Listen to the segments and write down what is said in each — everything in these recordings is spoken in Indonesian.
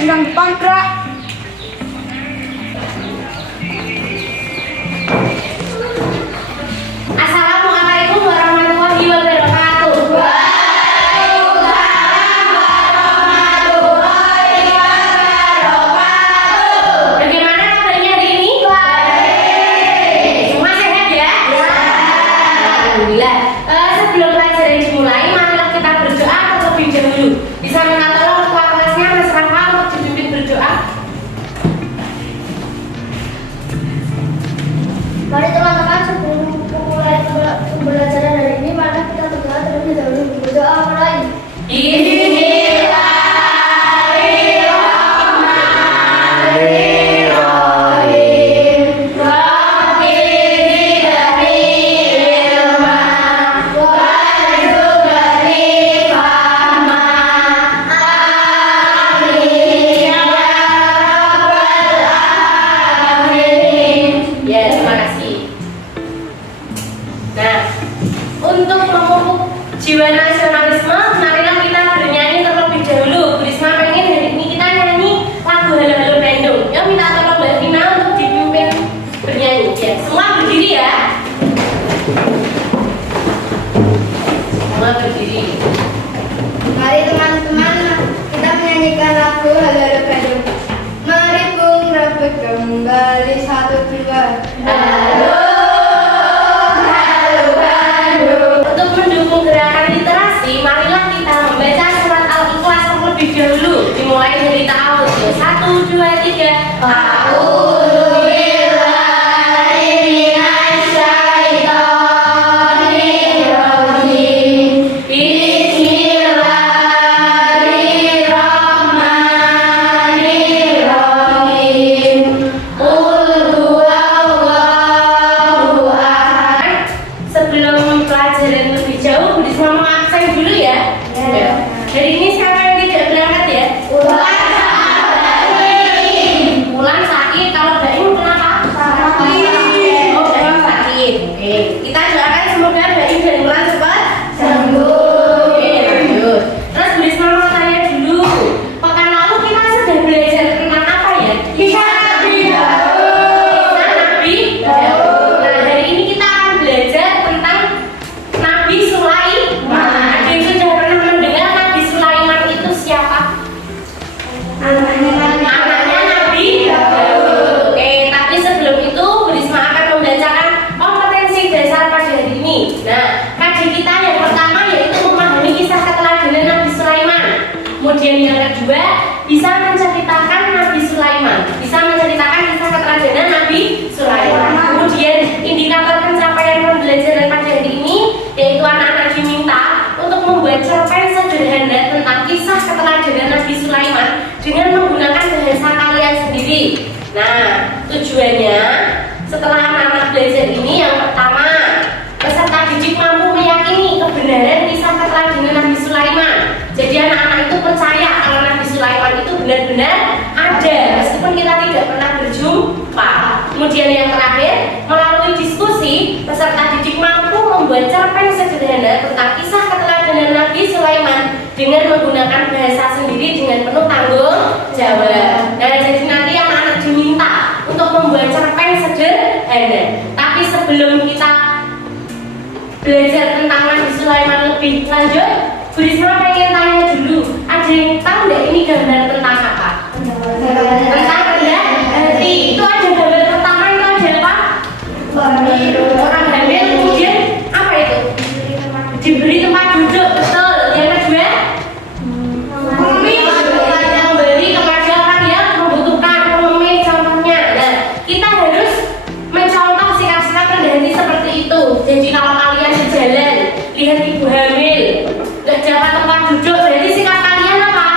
Yang depan gerak. Assalamualaikum warahmatullahi wabarakatuh. Waalaikumsalam warahmatullahi wabarakatuh. Bagaimana kabarnya hari ini? Baik. Semua sehat ya? Ya. Alhamdulillah. Sebelum pelajaran dimulai, marilah kita berdoa terlebih dahulu. Bisa minta tolong ketua kelasnya Mas Rafa untuk dipimpin berdoa. Mari teman-teman, sebelum memulai pembelajaran hari ini, mari kita berdoa terlebih dahulu. Berdoa mulai. Bismillahirrahmanirrahim. Rabbi zidni ilma warzuqni fahma. Amin ya rabbal alamin. Ya, terima kasih. Nah, untuk memupuk jiwa nasionalisme, marilah kita bernyanyi terlebih dahulu. Bu Risma pengen hari ini kita nyanyi lagu Halo Halo Bandung. Yuk minta tolong Mbak Vina untuk dipimpin bernyanyi. Ya, semua berdiri ya. Semua berdiri. Mari teman-teman, kita menyanyikan lagu Halo Halo Bandung. Mari Bung Rebut kembali 1, 2. Halo, halo Bandung. Untuk mendukung gerakan literasi, marilah kita membaca surat Al-Ikhlas terlebih dahulu. Dimulai dari ta'awudz. 1, 2, 3. A'udzu billahi minasyaitonir rajim. Bismillahirrahmanirrahim. Qul huwallahu ahad. Sebelum pelajaran lebih jauh, Bu Risma mau absen dulu ya. Ya. Hari ini siapa yang tidak berangkat ya? Ulan sakit. Kalau Baim kenapa? Sakit. Oh, Baim sakit. Oke. Kita doakan semoga Baim dan Ulan cepat sembuh. Oke, lanjut. Terus Bu Risma mau tanya dulu. Pekan lalu kita sudah belajar tentang apa ya? Kisah Nabi Daud. Kisah Nabi Daud. Nah, hari ini kita akan belajar tentang Nabi Sulaiman. Ada yang sudah pernah mendengar Nabi Sulaiman itu siapa? Anaknya Nabi Daud. Oke, tapi sebelum itu Bu Risma akan membacakan kompetensi dasar pada hari ini. Nah, kaji kita yang pertama yaitu memahami kisah keteladanan Nabi Sulaiman. Kemudian yang kedua, bisa menceritakan Nabi Sulaiman. Bisa menceritakan kisah keteladanan Nabi Sulaiman. Kemudian indikator pencapaian pembelajaran pada hari ini yaitu anak-anak diminta untuk membuat cerpen sederhana tentang kisah keteladanan Nabi Sulaiman dengan menggunakan bahasa kalian sendiri. Nah, tujuannya setelah anak-anak belajar ini, yang pertama, peserta didik mampu meyakini kebenaran kisah keteladanan Nabi Sulaiman. Jadi anak-anak itu percaya kalau Nabi Sulaiman itu benar-benar ada meskipun kita tidak pernah berjumpa. Kemudian yang terakhir, melalui diskusi, peserta didik mampu membuat cerpen sederhana tentang kisah keteladanan Nabi Sulaiman dengan menggunakan bahasa sendiri dengan penuh tanggung jawab. Nah, jadi nanti anak-anak diminta untuk membuat cerpen sederhana. Tapi sebelum kita belajar tentang Nabi Sulaiman lebih lanjut, Bu Risma pengen tanya dulu, ada yang tahu nggak ini gambar tentang apa? Tentang benda hati. Itu ada gambar pertama itu ada apa? Orang hamil, kemudian apa itu? Diberi tempat duduk, betul. Yang kedua, memberi kepada orang yang membutuhkan, mengemis contohnya. Nah, kita harus mencontoh sikap-sikap rendah hati seperti itu. Jadi kalau kalian di jalan lihat ibu hamil nggak dapat tempat duduk, berarti sikap kalian apa?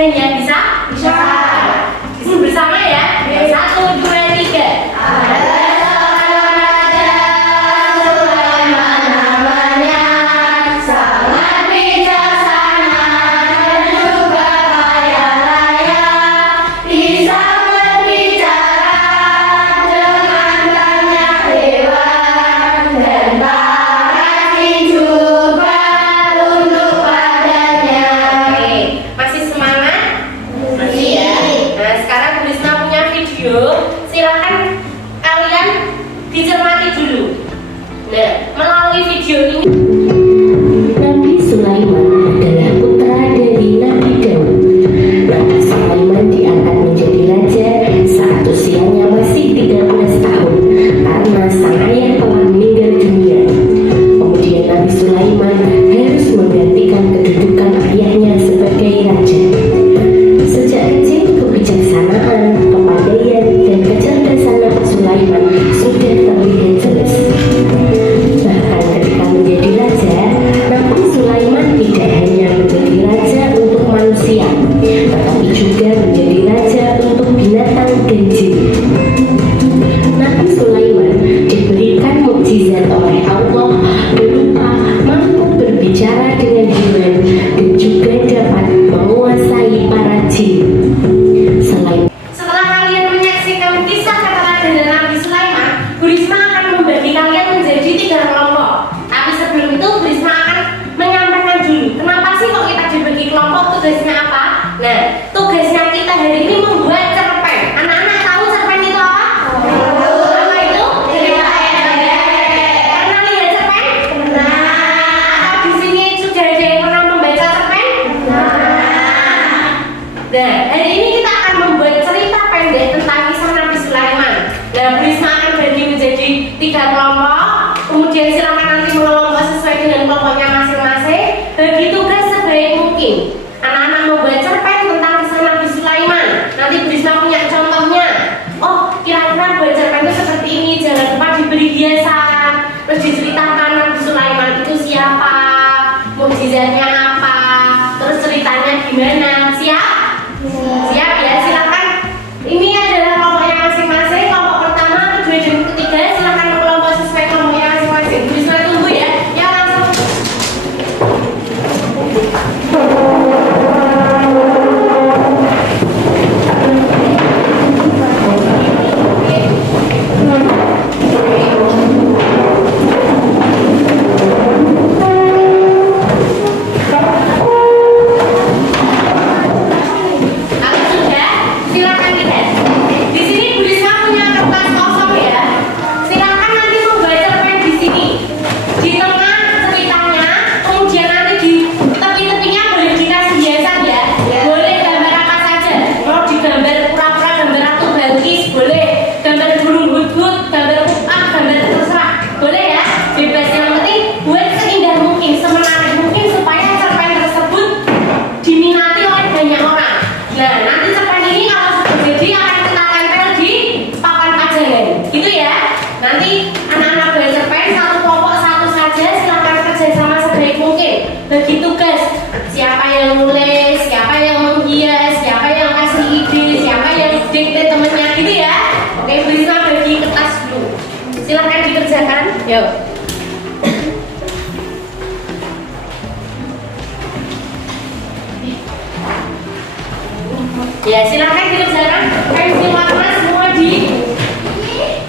wajahnya? Bisa? Bisa. Bersama ya. 1, 2, 3. Silakan kalian dicermati dulu. Nah, melalui video ini Nabi Sulaiman adalah putra dari Nabi Daud. Nabi Sulaiman diangkat menjadi raja saat usianya masih 13 tahun karena sang ayah telah meninggal dunia. Kemudian Nabi Sulaiman harus menggantikan kedudukan ayahnya sebagai raja. Sejak kecil kebijaksanaan, kepandaian, dan kecerdasan Nabi Sulaiman sudah terlihat jelas. Bahkan ketika menjadi raja, Nabi Sulaiman tidak hanya menjadi raja untuk manusia, tetapi juga menjadi raja untuk binatang dan jin. Nabi Sulaiman diberikan mukjizat oleh Allah berupa mampu berbicara dengan hewan dan juga dapat menguasai para jin. setelah kalian menyaksikan kisah ketelatenan Nabi Sulaiman, Bu Risma akan membagi kalian menjadi 3 kelompok. Tapi sebelum itu Bu Risma akan menyampaikan dulu kenapa sih kok kita dibagi kelompok, tugasnya apa. Nah, tugasnya kita hari ini membuat cerpen. Anak-anak tahu cerpen itu apa? Apa itu? Pernah lihat cerpen? Atau di sini sudah ada yang pernah membaca cerpen? Nah, hari ini kita akan membuat cerita pendek tentang kisah Nabi Sulaiman. Nah, Bu Risma akan bagi menjadi 3 kelompok. Kemudian silakan nanti mengelompok sesuai dengan kelompoknya masing-masing. Bagi tugas sebaik mungkin. Anak-anak membuat cerpen tentang kisah Nabi Sulaiman. Nanti Bu Risma punya contohnya. Oh, kira-kira buat cerpen itu seperti ini. Jangan lupa diberi hiasan. Terus diceritakan Nabi Sulaiman itu siapa, mukjizatnya apa, terus ceritanya gimana. Siap? Siap ya, silakan. Ini adalah kelompoknya masing-masing. Kelompok pertama, kedua, dan ketiga silakan berkelompok sesuai kelompoknya masing-masing. Bu Risma tunggu ya. Ya, langsung. Kalau sudah, silakan lihat. Di sini Bu Risma punya kertas kosong ya. Silakan nanti membaca cerpen di sini. Di tengah ceritanya, kemudian nanti di tepi-tepinya boleh dikasih hiasan ya. Boleh gambar apa saja. Mau digambar pura-pura gambar Ratu Balkis, boleh. Gambar burung hut-hut, gambar kupak, gambar terserah. Boleh ya. Bebas, yang penting buat seindah mungkin, semenarik mungkin supaya cerpen tersebut diminati oleh banyak orang. Nah, nanti cerpen ini kalau sudah jadi akan kita tempel di papan pajangan. Gitu ya. Nanti anak-anak buat cerpen satu kelompok satu saja, silakan kerjasama sebaik mungkin. Bagi tugas, siapa yang nulis, siapa yang menghias, siapa yang kasih ide, siapa yang dikte temennya, gitu ya. Oke, Bu Risma bagi kertas dulu. Silakan dikerjakan. Yuk. Ya, silakan dikerjakan. Pensil warna semua di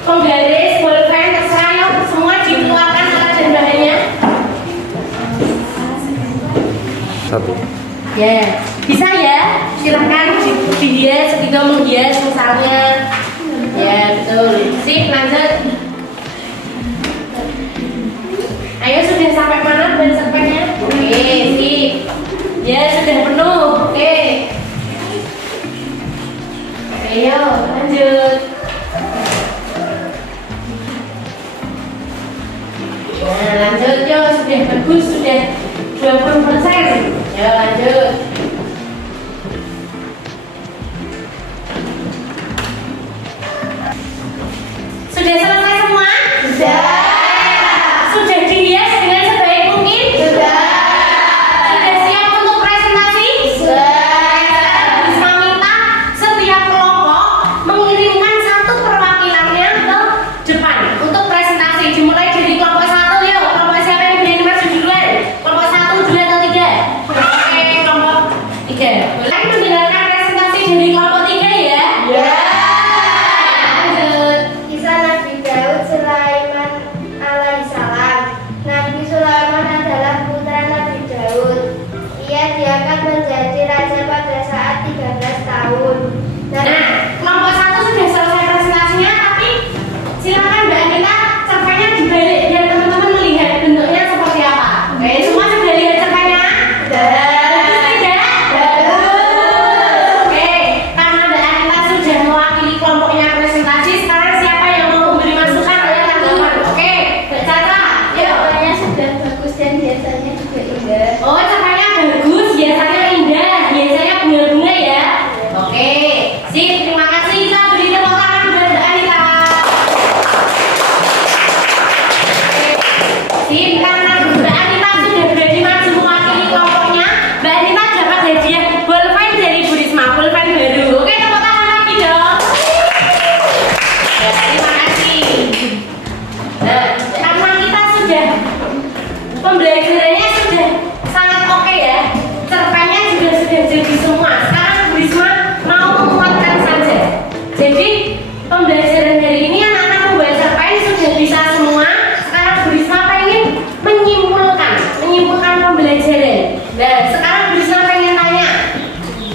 penggaris, bolpen, terserah yuk. Semua dikeluarkan alat dan bahannya. 1. Ya, bisa ya. Silakan dihias, ketika menghias misalnya. Ya, betul. Sip, lanjut. Ayo, sudah sampai mana ban cerpennya? Oke, sip. Ya, sudah penuh. Oke. Ayo, lanjut. Nah, lanjut yuk. Sudah bagus, sudah 20%. Ya, lanjut. Sudah selesai semua? Sudah. Sudah dihias dengan sebaik mungkin? Sudah. Sudah siap untuk presentasi? Sudah. Sip, karena Mbak Anita sudah berani maju mewakili kelompoknya, Mbak Anita dapat hadiah bolpen dari Bu Risma, bolpen baru. Oke, tepuk tangan lagi dong. Ya, terima kasih. Nah, karena kita sudah pembelajarannya sudah sangat oke ya, cerpennya juga sudah jadi semua. Sekarang Bu Risma mau menguatkan saja. Jadi pembelajaran hari ini anak-anak membaca cerpen sudah bisa semua. Sekarang Bu Risma pengen menyimpulkan pembelajaran. Nah, sekarang Bu Risma pengen tanya,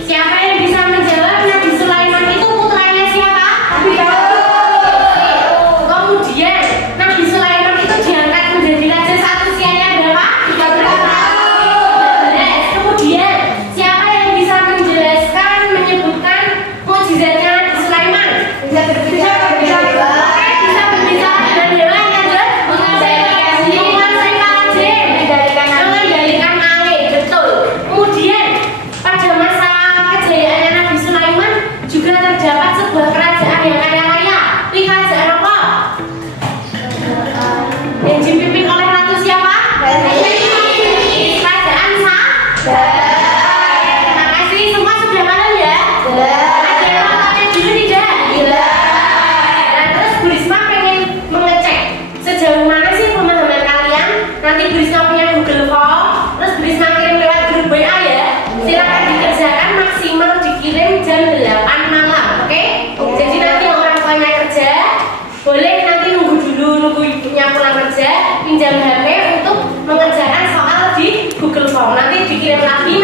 siapa yang bisa menjawab Nabi Sulaiman itu putranya siapa? Kemudian Nabi Sulaiman itu diangkat menjadi raja saat usianya berapa? 13. Kemudian siapa yang bisa menjelaskan, menyebutkan mukjizatnya Nabi Sulaiman? Bisa berbicara dengan dewa yang mengendalikan angin, betul. Kemudian pada masa kejayaannya Nabi Sulaiman juga terdapat sebuah kerajaan yang kaya raya. Ini kerajaan apa? Yang dipimpin oleh ratu siapa? Kerajaan Terima kasih, semua sudah malam ya? Ada yang mau tanya dulu tidak? Nah, terus Bu Risma pengen mengecek sejauh mana sih pemahaman kalian. Nanti Bu Risma punya Google Form, terus Bu Risma kirim lewat grup WA ya. Silakan dikerjakan, maksimal dikirim jam 8 malam, oke? Jadi nanti orang tuanya kerja, boleh nanti nunggu ibunya pulang kerja, pinjam HP untuk mengerjakan soal di Google Form. Nanti dikirim lagi